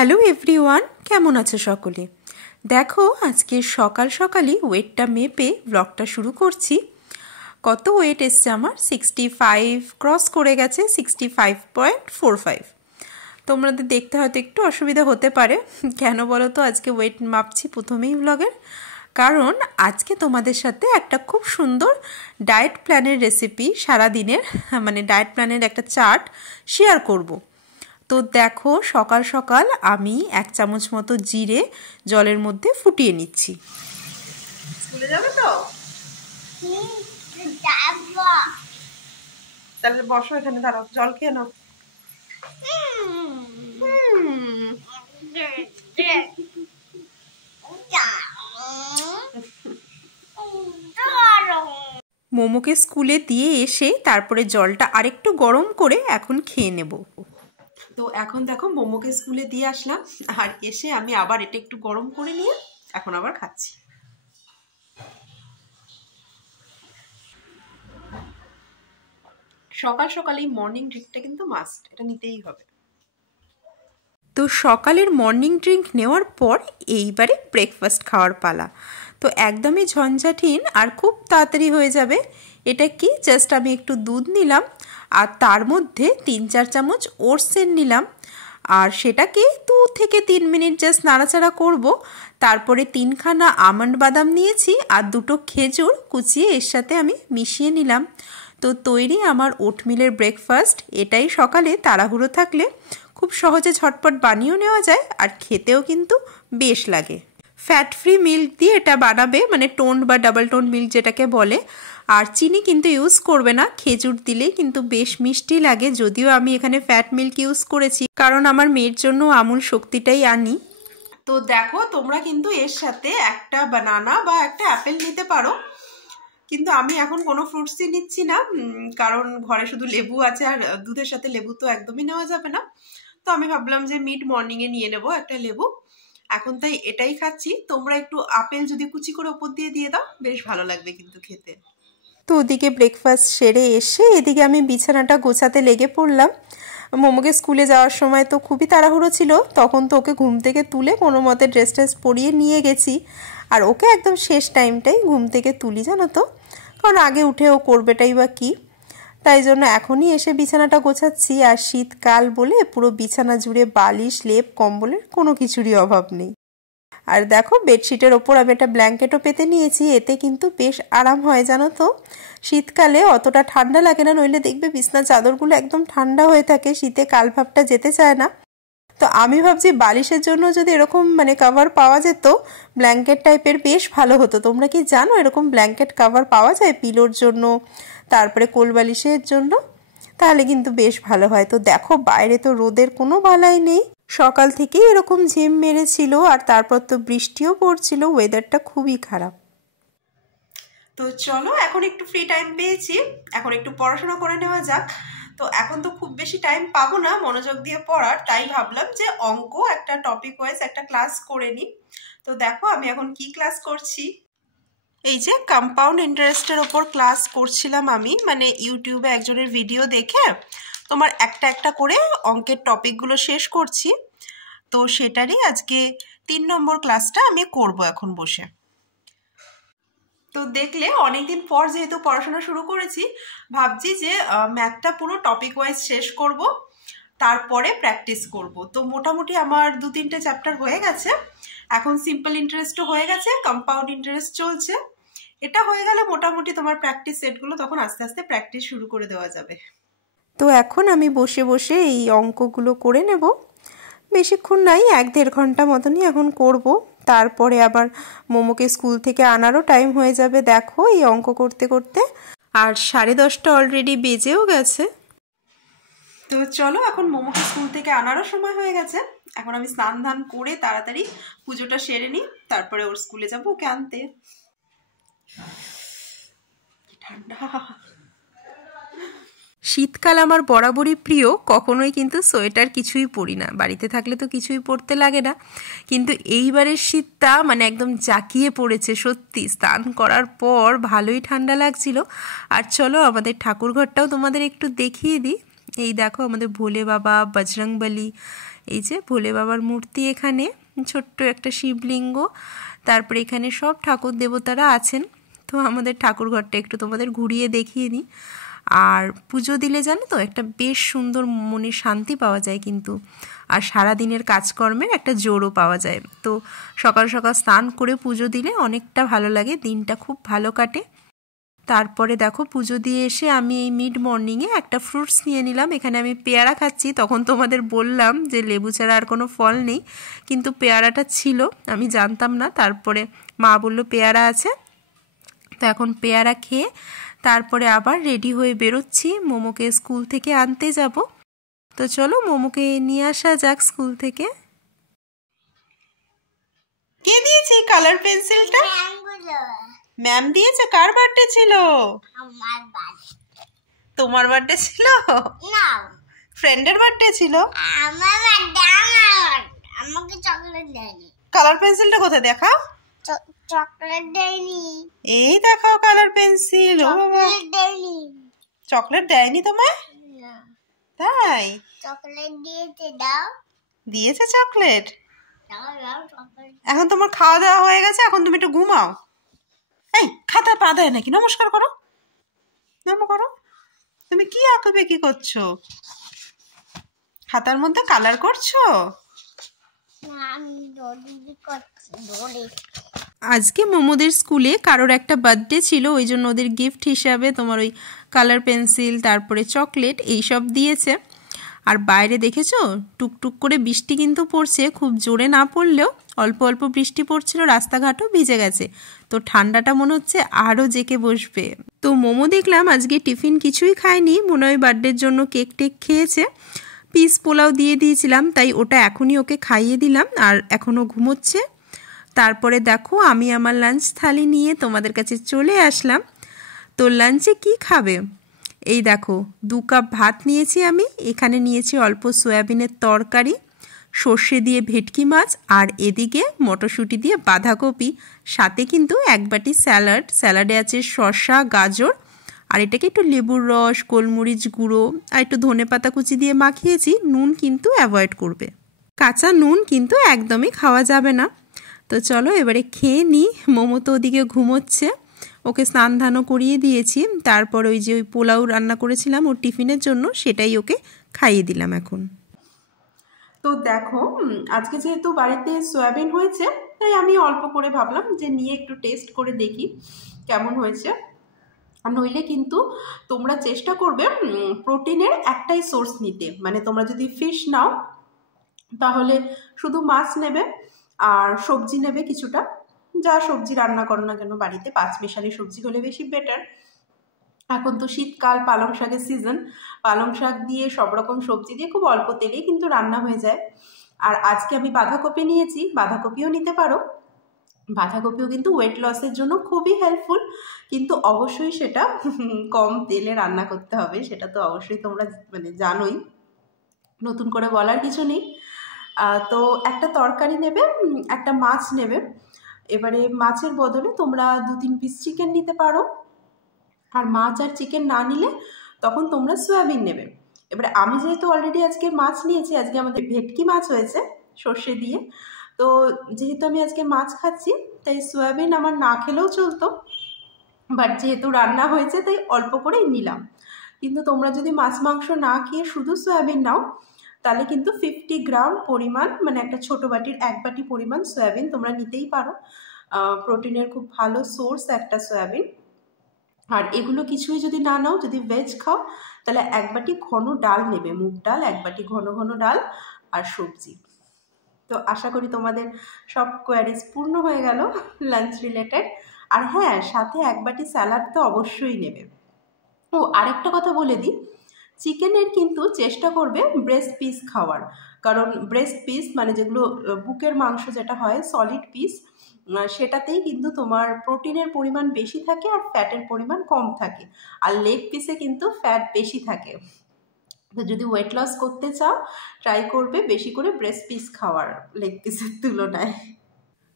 Hello everyone, কেমন আছো সকলে? দেখো, আজকে সকাল সকালই ওয়েটটা মেপে ব্লগটা শুরু করছি। কত ওয়েট এসছে আমার? 65 ক্রস করে গেছে, 65.45। তোমাদের দেখতে হয়তো একটু অসুবিধা হতে পারে। কেন বলো তো? আজকে ওয়েট মাপছি প্রথমেই ব্লগের, কারণ আজকে তোমাদের সাথে একটা খুব সুন্দর ডায়েট প্ল্যানের রেসিপি, সারাদিনের মানে ডায়েট প্ল্যানের একটা চার্ট শেয়ার করব। তো দেখো, সকাল সকাল আমি 1 চামচ মতো জিরে জলের মধ্যে ফুটিয়ে নিচ্ছি। স্কুলে যাবে তো? তাহলে বসো এখানে, দাঁড়াও, জল খেয়ে নাও। মোমোকে স্কুলে দিয়ে এসে তারপরে জলটা আরেকটু গরম করে এখন খেয়ে নেব। তো এখন দেখো, মোমোকে স্কুলে দিয়ে আসলাম, আর এসে আমি আবার এটা একটু গরম করে নিয়ে এখন আবার খাচ্ছি। সকাল সকাল এই মর্নিং ড্রিঙ্কটা কিন্তু মাস্ট, এটা নিতেই হবে। তো সকালের মর্নিং ড্রিঙ্ক নেওয়ার পর এইবারে ব্রেকফাস্ট খাওয়ার পালা। তো একদমই ঝঞ্ঝাটহীন আর খুব তাড়াতাড়ি হয়ে যাবে। এটা কি, জাস্ট আমি একটু দুধ নিলাম আর তার মধ্যে 3-4 চামচ ওটসের নিলাম, আর সেটাকে 2 থেকে 3 মিনিট জাস্ট নাড়াচাড়া করব। তারপরে 3খানা আমন্ড বাদাম নিয়েছি আর 2টো খেজুর কুচিয়ে এর সাথে আমি মিশিয়ে নিলাম। তো তৈরি আমার ওটমিলের ব্রেকফাস্ট। এটাই সকালে তাড়াহুড়ো থাকলে খুব সহজে ঝটপট বানিয়েও নেওয়া যায়, আর খেতেও কিন্তু বেশ লাগে। ফ্যাট ফ্রি মিল্ক দিয়ে এটা বানাবে, মানে টোন্ড বা ডাবল টোন মিল্ক যেটাকে বলে। আর চিনি কিন্তু ইউজ করবে না, খেজুর দিলেই কিন্তু বেশ মিষ্টি লাগে। যদিও আমি এখানে ফ্যাট মিল্ক ইউজ করেছি, কারণ আমার মেয়ের জন্য আমুল শক্তিটাই আনি। তো দেখো, তোমরা কিন্তু এর সাথে একটা বানানা বা একটা অ্যাপেল নিতে পারো, কিন্তু আমি এখন কোনো ফ্রুটসই নিচ্ছি না, কারণ ঘরে শুধু লেবু আছে, আর দুধের সাথে লেবু তো একদমই নেওয়া যাবে না। তো আমি ভাবলাম যে মিড মর্নিংয়ে নিয়ে নেব একটা লেবু। এখন তাই এটাই খাচ্ছি। তোমরা একটু আপেল যদি কুচি করে উপর দিয়ে দিয়ে দাও, বেশ ভালো লাগবে কিন্তু খেতে। তো ওদিকে ব্রেকফাস্ট সেরে এসে এদিকে আমি বিছানাটা গোছাতে লেগে পড়লাম। মোমোকে স্কুলে যাওয়ার সময় তো খুবই তাড়াহুড়ো ছিল, তখন তো ওকে ঘুম থেকে তুলে কোনো মতে ড্রেস ট্রেস পরিয়ে নিয়ে গেছি, আর ওকে একদম শেষ টাইমটাই ঘুম থেকে তুলি, জানো তো, কারণ আগে উঠে ও করবেটাই বা কী। তাই জন্য এখনই এসে বিছানাটা গোছাচ্ছি। আর শীতকাল বলে পুরো বিছানা জুড়ে বালিশ, লেপ, কম্বলের কোনো কিছুরই অভাব নেই। আর দেখো, বেডশিটের ওপর আমি একটা ব্ল্যাঙ্কেটও পেতে নিয়েছি, এতে কিন্তু বেশ আরাম হয়, জানো তো। শীতকালে অতটা ঠান্ডা লাগে না, নইলে দেখবে বিছানার চাদরগুলো একদম ঠান্ডা হয়ে থাকে, শীতে কালভাবটা যেতে চায় না। তো আমি ভাবছি বালিশের জন্য যদি এরকম মানে কভার পাওয়া যেত ব্ল্যাঙ্কেট টাইপের, বেশ ভালো হতো। তোমরা কি জানো এরকম ব্ল্যাঙ্কেট কভার পাওয়া যায় পিলোর জন্য, তারপরে কোল বালিশের জন্য? তাহলে কিন্তু বেশ ভালো হয়। তো দেখো, বাইরে তো রোদের কোনো বালাই নেই, সকাল থেকেই এরকম ঝিম মেরেছিল, আর তারপর তো বৃষ্টিও পড়ছিল, ওয়েদারটা খুবই খারাপ। তো চলো, এখন একটু ফ্রি টাইম পেয়েছি, এখন একটু পড়াশোনা করে নেওয়া যাক। তো এখন তো খুব বেশি টাইম পাবো না মনোযোগ দিয়ে পড়ার, তাই ভাবলাম যে অঙ্ক একটা টপিক ওয়াইজ একটা ক্লাস করে নিই। তো দেখো, আমি এখন কি ক্লাস করছি, এই যে কম্পাউন্ড ইন্টারেস্টের ওপর ক্লাস করছিলাম আমি, মানে ইউটিউবে একজনের ভিডিও দেখে তোমার একটা একটা করে অঙ্কের টপিকগুলো শেষ করছি। তো সেটারই আজকে 3 নম্বর ক্লাসটা আমি করব এখন বসে। তো দেখলে অনেকদিন পর যেহেতু পড়াশোনা শুরু করেছি, ভাবছি যে ম্যাথটা পুরো টপিক ওয়াইজ শেষ করব, তারপরে প্র্যাকটিস করব। তো মোটামুটি আমার 2-3টে চ্যাপ্টার হয়ে গেছে, এখন সিম্পল ইন্টারেস্টও হয়ে গেছে, কম্পাউন্ড ইন্টারেস্ট চলছে। এটা হয়ে গেলে মোটামুটি তোমার প্র্যাকটিস সেটগুলো তখন আস্তে আস্তে প্র্যাকটিস শুরু করে দেওয়া যাবে। তো এখন আমি বসে বসে এই অঙ্কগুলো করে নেব, বেশিক্ষণ নাই, 1-1.5 ঘন্টা মতনই এখন করব। তারপরে আবার মোমোকে স্কুল থেকে আনারও টাইম হয়ে যাবে, দেখো এই অঙ্ক করতে করতে। আর 10:30 অলরেডি বেজেও গেছে। তো চলো, এখন মোমোকে স্কুল থেকে আনারও সময় হয়ে গেছে। এখন আমি স্নান ধান করে তাড়াতাড়ি পুজোটা সেরে নিই, তারপরে ওর স্কুলে যাবো ওকে আনতে। ঠান্ডা। শীতকাল আমার বরাবরই প্রিয়, কখনোই কিন্তু সোয়েটার কিছুই পরি না, বাড়িতে থাকলে তো কিছুই পরতে লাগে না, কিন্তু এইবারের শীতটা মানে একদম জাঁকিয়ে পড়েছে সত্যি। স্নান করার পর ভালোই ঠান্ডা লাগছিল। আর চলো, আমাদের ঠাকুরঘরটাও তোমাদের একটু দেখিয়ে দিই। এই দেখো, আমাদের ভোলে বাবা, বজরংবলী এই যে ভোলে বাবার মূর্তি, এখানে ছোট্ট একটা শিবলিঙ্গ, তারপরে এখানে সব ঠাকুর দেবতারা আছেন। তো আমাদের ঠাকুর ঘরটা একটু তোমাদের ঘুরিয়ে দেখিয়ে নিই। আর পুজো দিলে জানো তো একটা বেশ সুন্দর মনে শান্তি পাওয়া যায় কিন্তু, আর সারাদিনের কাজকর্মের একটা জোরও পাওয়া যায়। তো সকাল সকাল স্নান করে পুজো দিলে অনেকটা ভালো লাগে, দিনটা খুব ভালো কাটে। তারপরে দেখো পুজো দিয়ে এসে আমি এই মিড মর্নিংয়ে একটা ফ্রুটস নিয়ে নিলাম। এখানে আমি পেয়ারা খাচ্ছি। তখন তোমাদের বললাম যে লেবু ছাড়া আর কোনো ফল নেই, কিন্তু পেয়ারাটা ছিল, আমি জানতাম না। তারপরে মা বলল পেয়ারা আছে, তো এখন পেয়ারা খেয়ে তারপরে আবার রেডি হয়ে বেরোচ্ছি, মোমোকে স্কুল থেকে আনতে যাব। তো চলো মোমোকে নিয়ে আসা যাক স্কুল থেকে। কে দিয়েছে কালার পেন্সিলটা? ম্যাম দিয়েছে। কার বার্থডে ছিল? আমার বার্থডে। তোমার বার্থডে ছিল না, ফ্রেন্ডের বার্থডে ছিল। আমার বার্থডে। আমাকে চকলেট দেয়নি। কালার পেন্সিলটা কোথায় দেখাও? চকলেট দেয়নি। এই দেখাও কালার পেন্সিল। ও বাবা, চকলেট দেয়নি। চকলেট দেয়নি তোমায়? না, তাই? চকলেট দিয়েছে। দাও। দিয়েছে চকলেট। দাও দাও চকলেট। এখন তোমার খাওয়া দাওয়া হয়ে গেছে, এখন তুমি একটু ঘুমাও। এই খাতা পা দেয় নাকি? নমস্কার করো, নম করো। তুমি কি আঁকবে, কি করছো? খাতার মধ্যে কালার করছো? আমি দড়ি করছি, দড়ি। আজকে মোমোদের স্কুলে কারোর একটা বার্থডে ছিল, ওই জন্য ওদের গিফট হিসাবে তোমার ওই কালার পেন্সিল, তারপরে চকলেট এইসব দিয়েছে। আর বাইরে দেখেছো টুকটুক করে বৃষ্টি কিন্তু পড়ছে, খুব জোরে না পড়লেও অল্প অল্প বৃষ্টি পড়ছিল, রাস্তাঘাটও ভিজে গেছে। তো ঠান্ডাটা মনে হচ্ছে আরও জেকে বসবে। তো মোমো দেখলাম আজকে টিফিন কিছুই খায়নি, মনে হয় বার্থডের জন্য কেক টেক খেয়েছে। পিস পোলাও দিয়ে দিয়েছিলাম, তাই ওটা এখনই ওকে খাইয়ে দিলাম, আর এখনও ঘুমোচ্ছে। তারপরে দেখো আমি আমার লাঞ্চ থালি নিয়ে তোমাদের কাছে চলে আসলাম। তো লাঞ্চে কি খাবে? এই দেখো 2 কাপ ভাত নিয়েছি আমি, এখানে নিয়েছি অল্প সয়াবিনের তরকারি, সর্ষে দিয়ে ভেটকি মাছ, আর এদিকে মটরশুঁটি দিয়ে বাঁধাকপি, সাথে কিন্তু 1 বাটি স্যালাড। স্যালাডে আছে শসা, গাজর, আর এটাকে একটু লেবুর রস, গোলমরিচ গুঁড়ো আর একটু ধনেপাতা কুচি দিয়ে মাখিয়েছি। নুন কিন্তু অ্যাভয়েড করবে, কাঁচা নুন কিন্তু একদমই খাওয়া যাবে না। তো চলো এবারে খেয়ে নিই। মোমো তো ওদিকে ঘুমোচ্ছে, ওকে স্নান ধানও করিয়ে দিয়েছি। তারপর ওই যে ওই পোলাও রান্না করেছিলাম ওর টিফিনের জন্য, সেটাই ওকে খাইয়ে দিলাম এখন। তো দেখো আজকে যেহেতু বাড়িতে সয়াবিন হয়েছে, তাই আমি অল্প করে ভাবলাম যে নিয়ে একটু টেস্ট করে দেখি কেমন হয়েছে। আর নইলে কিন্তু তোমরা চেষ্টা করবে প্রোটিনের একটাই সোর্স নিতে। মানে তোমরা যদি ফিশ নাও তাহলে শুধু মাছ নেবে আর সবজি নেবে কিছুটা, যা সবজি রান্না করো না কেন বাড়িতে, 5 মিশালি সবজি হলে বেশি বেটার। এখন তো শীতকাল, পালং শাকের সিজন, পালং শাক দিয়ে সব রকম সবজি দিয়ে খুব অল্প তেলেই কিন্তু রান্না হয়ে যায়। আর আজকে আমি বাঁধাকপি নিয়েছি, বাঁধাকপিও নিতে পারো। বাঁধাকপিও কিন্তু ওয়েট লসের জন্য খুবই হেল্পফুল, কিন্তু অবশ্যই সেটা কম তেলে রান্না করতে হবে, সেটা তো অবশ্যই তোমরা মানে জানোই, নতুন করে বলার কিছু নেই। তো একটা তরকারি নেবে, একটা মাছ নেবে। এবারে মাছের বদলে তোমরা 2-3 পিস চিকেন নিতে পারো, আর মাছ আর চিকেন না নিলে তখন তোমরা সয়াবিন নেবে। এবারে আমি যেহেতু অলরেডি আজকে মাছ নিয়েছি, আজকে আমাদের ভেটকি মাছ হয়েছে সর্ষে দিয়ে, তো যেহেতু আমি আজকে মাছ খাচ্ছি তাই সয়াবিন আমার না খেলেও চলতো, বাট যেহেতু রান্না হয়েছে তাই অল্প করেই নিলাম। কিন্তু তোমরা যদি মাছ মাংস না খেয়ে শুধু সয়াবিন নাও তাহলে কিন্তু 50 গ্রাম পরিমাণ, মানে একটা ছোট বাটির 1 বাটি পরিমাণ সয়াবিন তোমরা নিতেই পারো। প্রোটিনের খুব ভালো সোর্স একটা সয়াবিন। আর এগুলো কিছুই যদি না নাও, যদি ভেজ খাও তাহলে 1 বাটি ঘন ডাল নেবে, মুগ ডাল 1 বাটি ঘন ঘন ডাল, আর সবজি। তো আশা করি তোমাদের সব কোয়ারিজ পূর্ণ হয়ে গেল লাঞ্চ রিলেটেড। আর হ্যাঁ, সাথে 1 বাটি স্যালাড তো অবশ্যই নেবে। ও আরেকটা কথা বলে দিই, চিকেনের কিন্তু চেষ্টা করবে ব্রেস্ট পিস খাওয়ার, কারণ ব্রেস্ট পিস মানে যেগুলো বুকের মাংস যেটা হয় সলিড পিস, সেটাতেই কিন্তু তোমার প্রোটিনের পরিমাণ বেশি থাকে আর ফ্যাটের পরিমাণ কম থাকে, আর লেগ পিসে কিন্তু ফ্যাট বেশি থাকে। তো যদি ওয়েট লস করতে চাও ট্রাই করবে বেশি করে ব্রেস্ট পিস খাওয়ার লেগ পিসের তুলনায়।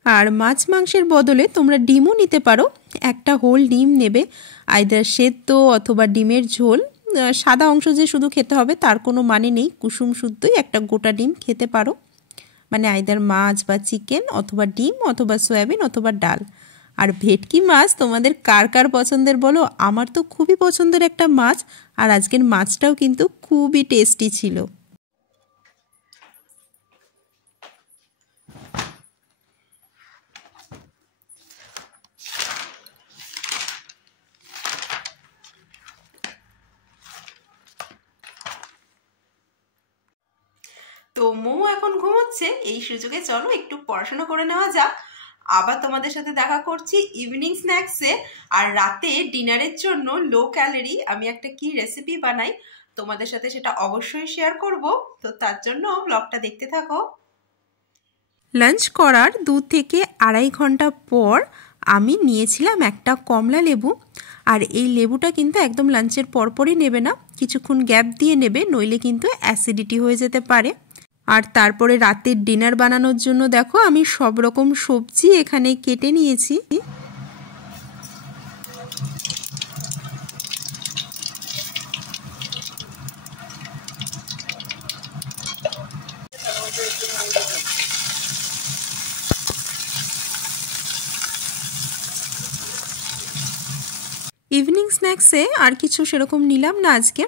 আর মাছ মাংসের বদলে তোমরা ডিমও নিতে পারো, একটা হোল ডিম নেবে, আইদার সেদ্ধ অথবা ডিমের ঝোল, সাদা অংশ যে শুধু খেতে হবে তার কোনো মানে নেই, কুসুম শুদ্ধই একটা গোটা ডিম খেতে পারো, মানে আইদার মাছ বা চিকেন অথবা ডিম অথবা সয়াবিন অথবা ডাল। আর ভেটকি মাছ তোমাদের কার কার পছন্দের বলো, আমার তো খুবই পছন্দের একটা মাছ, আর আজকের মাছটাও কিন্তু খুবই টেস্টি ছিল। তো মৌ এখন ঘুমোচ্ছে, এই সুযোগে চলো একটু পড়াশোনা করে নেওয়া যাক। আবার তোমাদের সাথে দেখা করছি ইভিনিং স্ন্যাক্সে। আর রাতে ডিনারের জন্য লো ক্যালোরি আমি একটা কি রেসিপি বানাই তোমাদের সাথে সেটা অবশ্যই শেয়ার করব, তো তার জন্য ব্লগটা দেখতে থাকো। লাঞ্চ করার 2 থেকে 2.5 ঘন্টা পর আমি নিয়েছিলাম একটা কমলা লেবু। আর এই লেবুটা কিন্তু একদম লাঞ্চের পরপরই নেবে না, কিছুক্ষণ গ্যাপ দিয়ে নেবে, নইলে কিন্তু অ্যাসিডিটি হয়ে যেতে পারে। আর তারপরে রাতের ডিনার বানানোর জন্য দেখো আমি সব রকম সবজি এখানে কেটে নিয়েছি। ইভিনিং স্ন্যাক্সে আর কিছু সেরকম নিলাম না আজকে,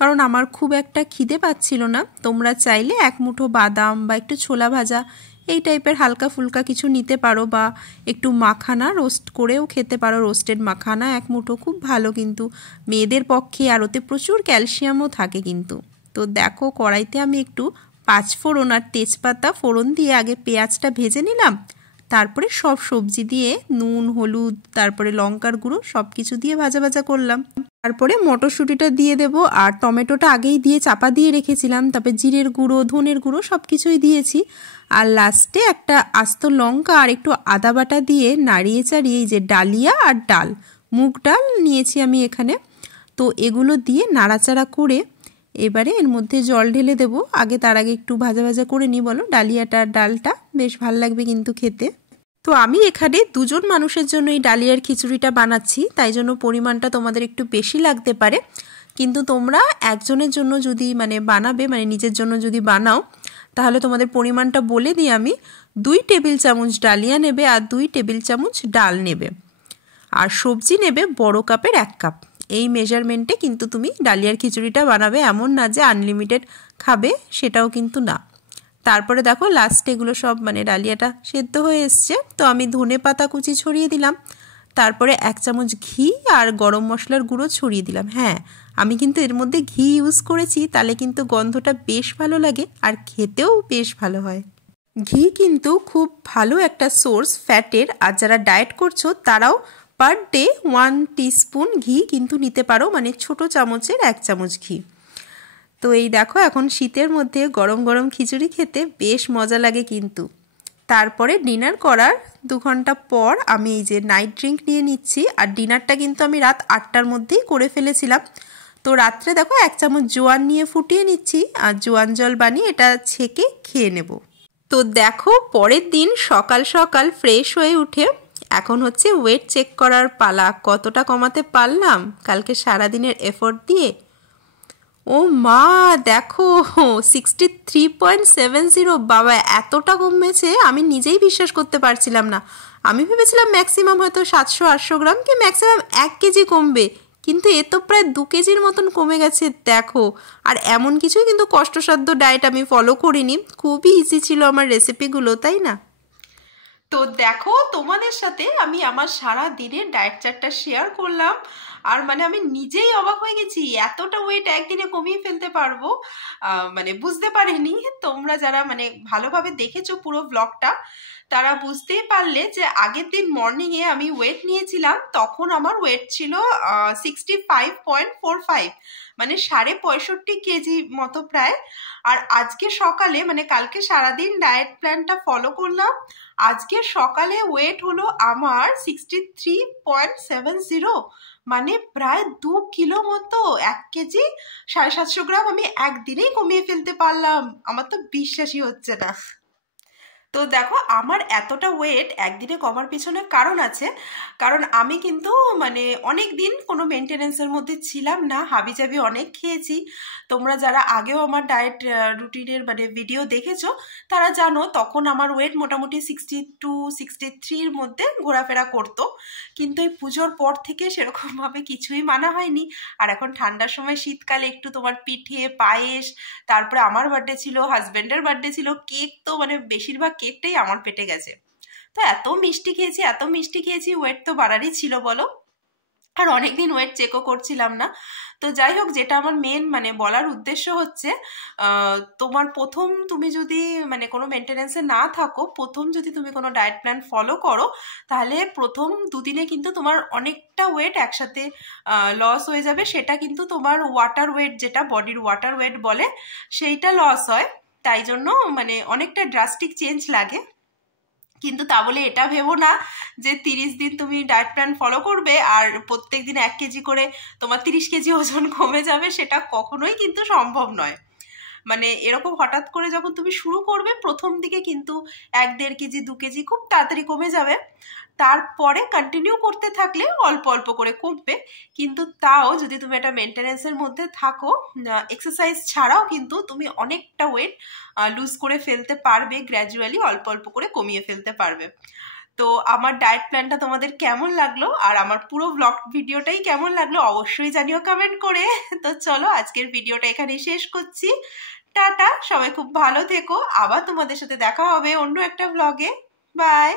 কারণ আমার খুব একটা খিদে পাচ্ছিল না। তোমরা চাইলে 1 মুঠো বাদাম বা একটু ছোলা ভাজা এই টাইপের হালকা ফুলকা কিছু নিতে পারো, বা একটু মাখানা রোস্ট করেও খেতে পারো। রোস্টেড মাখানা 1 মুঠো খুব ভালো কিন্তু মেয়েদের পক্ষে, আর ওতে প্রচুর ক্যালসিয়ামও থাকে কিন্তু। তো দেখো কড়াইতে আমি একটু 5 ফোড়ন আর তেজপাতা ফোড়ন দিয়ে আগে পেঁয়াজটা ভেজে নিলাম, তারপরে সব সবজি দিয়ে নুন হলুদ তারপরে লঙ্কার গুঁড়ো সব কিছু দিয়ে ভাজা ভাজা করলাম। তারপরে মটরশুঁটিটা দিয়ে দেব, আর টমেটোটা আগেই দিয়ে চাপা দিয়ে রেখেছিলাম, তারপরে জিরের গুঁড়ো ধনের গুঁড়ো সব কিছুই দিয়েছি। আর লাস্টে একটা আস্ত লঙ্কা আর একটু আদা বাটা দিয়ে নাড়িয়ে চাড়িয়ে এই যে ডালিয়া আর ডাল, মুগ ডাল নিয়েছি আমি এখানে, তো এগুলো দিয়ে নাড়াচাড়া করে এবারে এর মধ্যে জল ঢেলে দেবো। তার আগে একটু ভাজা ভাজা করে নিই, বলো ডালিয়াটা ডালটা বেশ ভাল লাগবে কিন্তু খেতে। তো আমি এখানে 2 জন মানুষের জন্য এই ডালিয়ার খিচুড়িটা বানাচ্ছি, তাই জন্য পরিমাণটা তোমাদের একটু বেশি লাগতে পারে, কিন্তু তোমরা একজনের জন্য যদি বানাবে নিজের জন্য যদি বানাও তাহলে তোমাদের পরিমাণটা বলে দিই আমি। 2 টেবিল চামচ ডালিয়া নেবে আর 2 টেবিল চামচ ডাল নেবে, আর সবজি নেবে বড় কাপের 1 কাপ। এই মেজারমেন্টে কিন্তু তুমি ডালিয়ার খিচুড়িটা বানাবে, এমন না যে আনলিমিটেড খাবে, সেটাও কিন্তু না। তারপরে দেখো লাস্টে এগুলো সব ডালিয়াটা সেদ্ধ হয়ে এসছে, তো আমি ধনে পাতা কুচি ছড়িয়ে দিলাম, তারপরে 1 চামচ ঘি আর গরম মশলার গুঁড়ো ছড়িয়ে দিলাম। হ্যাঁ, আমি কিন্তু এর মধ্যে ঘি ইউজ করেছি, তাহলে কিন্তু গন্ধটা বেশ ভালো লাগে আর খেতেও বেশ ভালো হয়। ঘি কিন্তু খুব ভালো একটা সোর্স ফ্যাটের, আর যারা ডায়েট করছো তারাও পার ডে 1 টিস্পুন ঘি কিন্তু নিতে পারো, ছোট চামচের 1 চামচ ঘি। তো এই দেখো এখন শীতের মধ্যে গরম গরম খিচুড়ি খেতে বেশ মজা লাগে কিন্তু। তারপরে ডিনার করার 2 ঘন্টা পর আমি এই যে নাইট ড্রিঙ্ক নিয়ে নিচ্ছি, আর ডিনারটা কিন্তু আমি রাত 8টার মধ্যেই করে ফেলেছিলাম। তো রাত্রে দেখো 1 চামচ জোয়ান নিয়ে ফুটিয়ে নিচ্ছি, আর জোয়ান জল বানিয়ে এটা ছেঁকে খেয়ে নেব। তো দেখো পরের দিন সকাল সকাল ফ্রেশ হয়ে উঠে এখন হচ্ছে ওয়েট চেক করার পালা, কতটা কমাতে পারলাম কালকে সারাদিনের এফোর্ট দিয়ে। ও মা দেখো 63.70, বাবা এতটা কমেছে আমি নিজেই বিশ্বাস করতে পারছিলাম না। আমি ভেবেছিলাম ম্যাক্সিমাম হয়তো 700-800 গ্রাম কি ম্যাক্সিমাম 1 কেজি কমবে, কিন্তু এ তো প্রায় 2 কেজির মতন কমে গেছে দেখো। আর এমন কিছুই কিন্তু কষ্টসাধ্য ডায়েট আমি ফলো করিনি, খুবই ইজি ছিল আমার রেসিপিগুলো, তাই না? তো দেখো তোমাদের সাথে আমি আমার সারা দিনের ডায়েট চার্টটা শেয়ার করলাম, আর আমি নিজেই অবাক হয়ে গেছি এতটা ওয়েট একদিনে কমিয়ে ফেলতে পারবো। বুঝতে পারিনি। তোমরা যারা ভালোভাবে দেখেছো পুরো ব্লগটা তারা বুঝতেই পারলে যে আগের দিন মর্নিংয়ে আমি ওয়েট নিয়েছিলাম, তখন আমার ওয়েট ছিল 65.45, 65.5 কেজি মতো প্রায়। আর আজকে সকালে কালকে সারাদিন ডায়েট প্ল্যানটা ফলো করলাম, আজকে সকালে ওয়েট হলো আমার 63.70, প্রায় 2 কিলো মতো, 1 কেজি 750 গ্রাম আমি একদিনেই কমিয়ে ফেলতে পারলাম। আমার তো বিশ্বাসই হচ্ছে না। তো দেখো আমার এতটা ওয়েট একদিনে কমার পেছনে কারণ আছে, কারণ আমি কিন্তু মানে অনেক দিন কোনো মেনটেনেন্সের মধ্যে ছিলাম না, হাবিজাবি অনেক খেয়েছি। তোমরা যারা আগেও আমার ডায়েট রুটিনের মানে ভিডিও দেখেছো তারা জানো তখন আমার ওয়েট মোটামুটি 62-63-র মধ্যে ঘোরাফেরা করতো, কিন্তু এই পুজোর পর থেকে সেরকমভাবে কিছুই মানা হয়নি। আর এখন ঠান্ডার সময় শীতকালে একটু তোমার পিঠে পায়েস, তারপরে আমার বার্থডে ছিল, হাজব্যান্ডের বার্থডে ছিল, কেক তো মানে বেশিরভাগ কেকটাই আমার পেটে গেছে। তো এত মিষ্টি খেয়েছি এত মিষ্টি খেয়েছি, ওয়েট তো বাড়ারই ছিল বলো। আর অনেকদিন ওয়েট চেকও করছিলাম না। তো যাই হোক, যেটা আমার মেন মানে বলার উদ্দেশ্য হচ্ছে তোমার প্রথম তুমি যদি মানে কোনো মেনটেনেন্সে না থাকো, প্রথম যদি তুমি কোনো ডায়েট প্ল্যান ফলো করো, তাহলে প্রথম দুদিনে কিন্তু তোমার অনেকটা ওয়েট একসাথে লস হয়ে যাবে। সেটা কিন্তু তোমার ওয়াটার ওয়েট, যেটা বডির ওয়াটার ওয়েট বলে, সেইটা লস হয়। তাই জন্য মানে অনেকটা ড্রাস্টিক চেঞ্জ লাগে। কিন্তু তা বলে এটা ভেবো না যে 30 দিন তুমি ডায়েট প্ল্যান ফলো করবে আর প্রত্যেক দিন 1 কেজি করে তোমার 30 কেজি ওজন কমে যাবে, সেটা কখনোই কিন্তু সম্ভব নয়। মানে এরকম হঠাৎ করে যখন তুমি শুরু করবে প্রথম দিকে কিন্তু 1-1.5 কেজি 2 কেজি খুব তাড়াতাড়ি কমে যাবে, তারপরে কন্টিনিউ করতে থাকলে অল্প অল্প করে কমবে। কিন্তু তাও যদি তুমি একটা মেনটেনেন্সের মধ্যে থাকো, এক্সারসাইজ ছাড়াও কিন্তু তুমি অনেকটা ওয়েট লুজ করে ফেলতে পারবে, গ্র্যাজুয়ালি অল্প অল্প করে কমিয়ে ফেলতে পারবে। তো আমার ডায়েট প্ল্যানটা তোমাদের কেমন লাগলো আর আমার পুরো ব্লগ ভিডিওটাই কেমন লাগলো অবশ্যই জানিও কমেন্ট করে। তো চলো আজকের ভিডিওটা এখানেই শেষ করছি। টাটা, সবাই খুব ভালো থেকো, আবার তোমাদের সাথে দেখা হবে অন্য একটা ব্লগে। বাই।